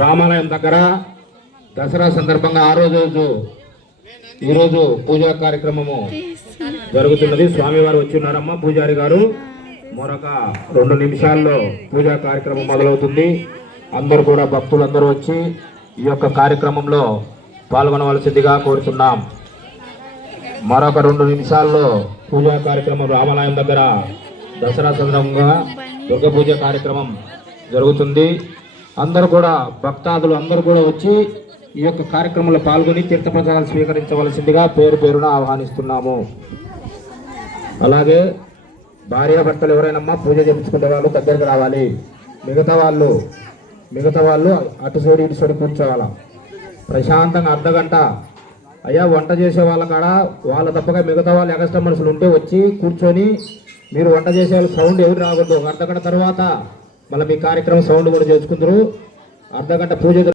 రామాలయం దగ్గర దసరా సందర్భంగా ఆ రోజు ఈరోజు పూజా కార్యక్రమము జరుగుతున్నది. స్వామివారు వచ్చి ఉన్నారమ్మా పూజారి గారు. మరొక రెండు నిమిషాల్లో పూజా కార్యక్రమం మొదలవుతుంది. అందరూ కూడా భక్తులందరూ వచ్చి ఈ యొక్క కార్యక్రమంలో పాల్గొనవలసిందిగా కోరుతున్నాం మరొక రెండు నిమిషాల్లో పూజా కార్యక్రమం రామాలయం దగ్గర దసరా సందర్భంగా దుర్గ పూజ కార్యక్రమం జరుగుతుంది. అందరూ కూడా భక్తాదులు అందరూ కూడా వచ్చి ఈ యొక్క కార్యక్రమంలో పాల్గొని తీర్థప్రసాదాలు స్వీకరించవలసిందిగా పేరు పేరున ఆహ్వానిస్తున్నాము. అలాగే భార్యాభర్తలు ఎవరైనా పూజ చేయించుకునే వాళ్ళు దగ్గరికి రావాలి. మిగతా వాళ్ళు మిగతా వాళ్ళు అటు సైడ్ ఇటు సైడ్ కూర్చోవాల? ప్రశాంతంగా అర్ధగంట అయ్యా వంట చేసే వాళ్ళ కాడ వాళ్ళ తప్పగా మిగతా వాళ్ళు ఎగస్ట్రా మనుషులు ఉంటే వచ్చి కూర్చొని మీరు వంట చేసే వాళ్ళు సౌండ్ ఎవరు రాకూడదు ఒక అర్ధ తర్వాత మళ్ళీ మీ కార్యక్రమం సౌండ్ కూడా చేసుకుందరు అర్ధగంట పూజ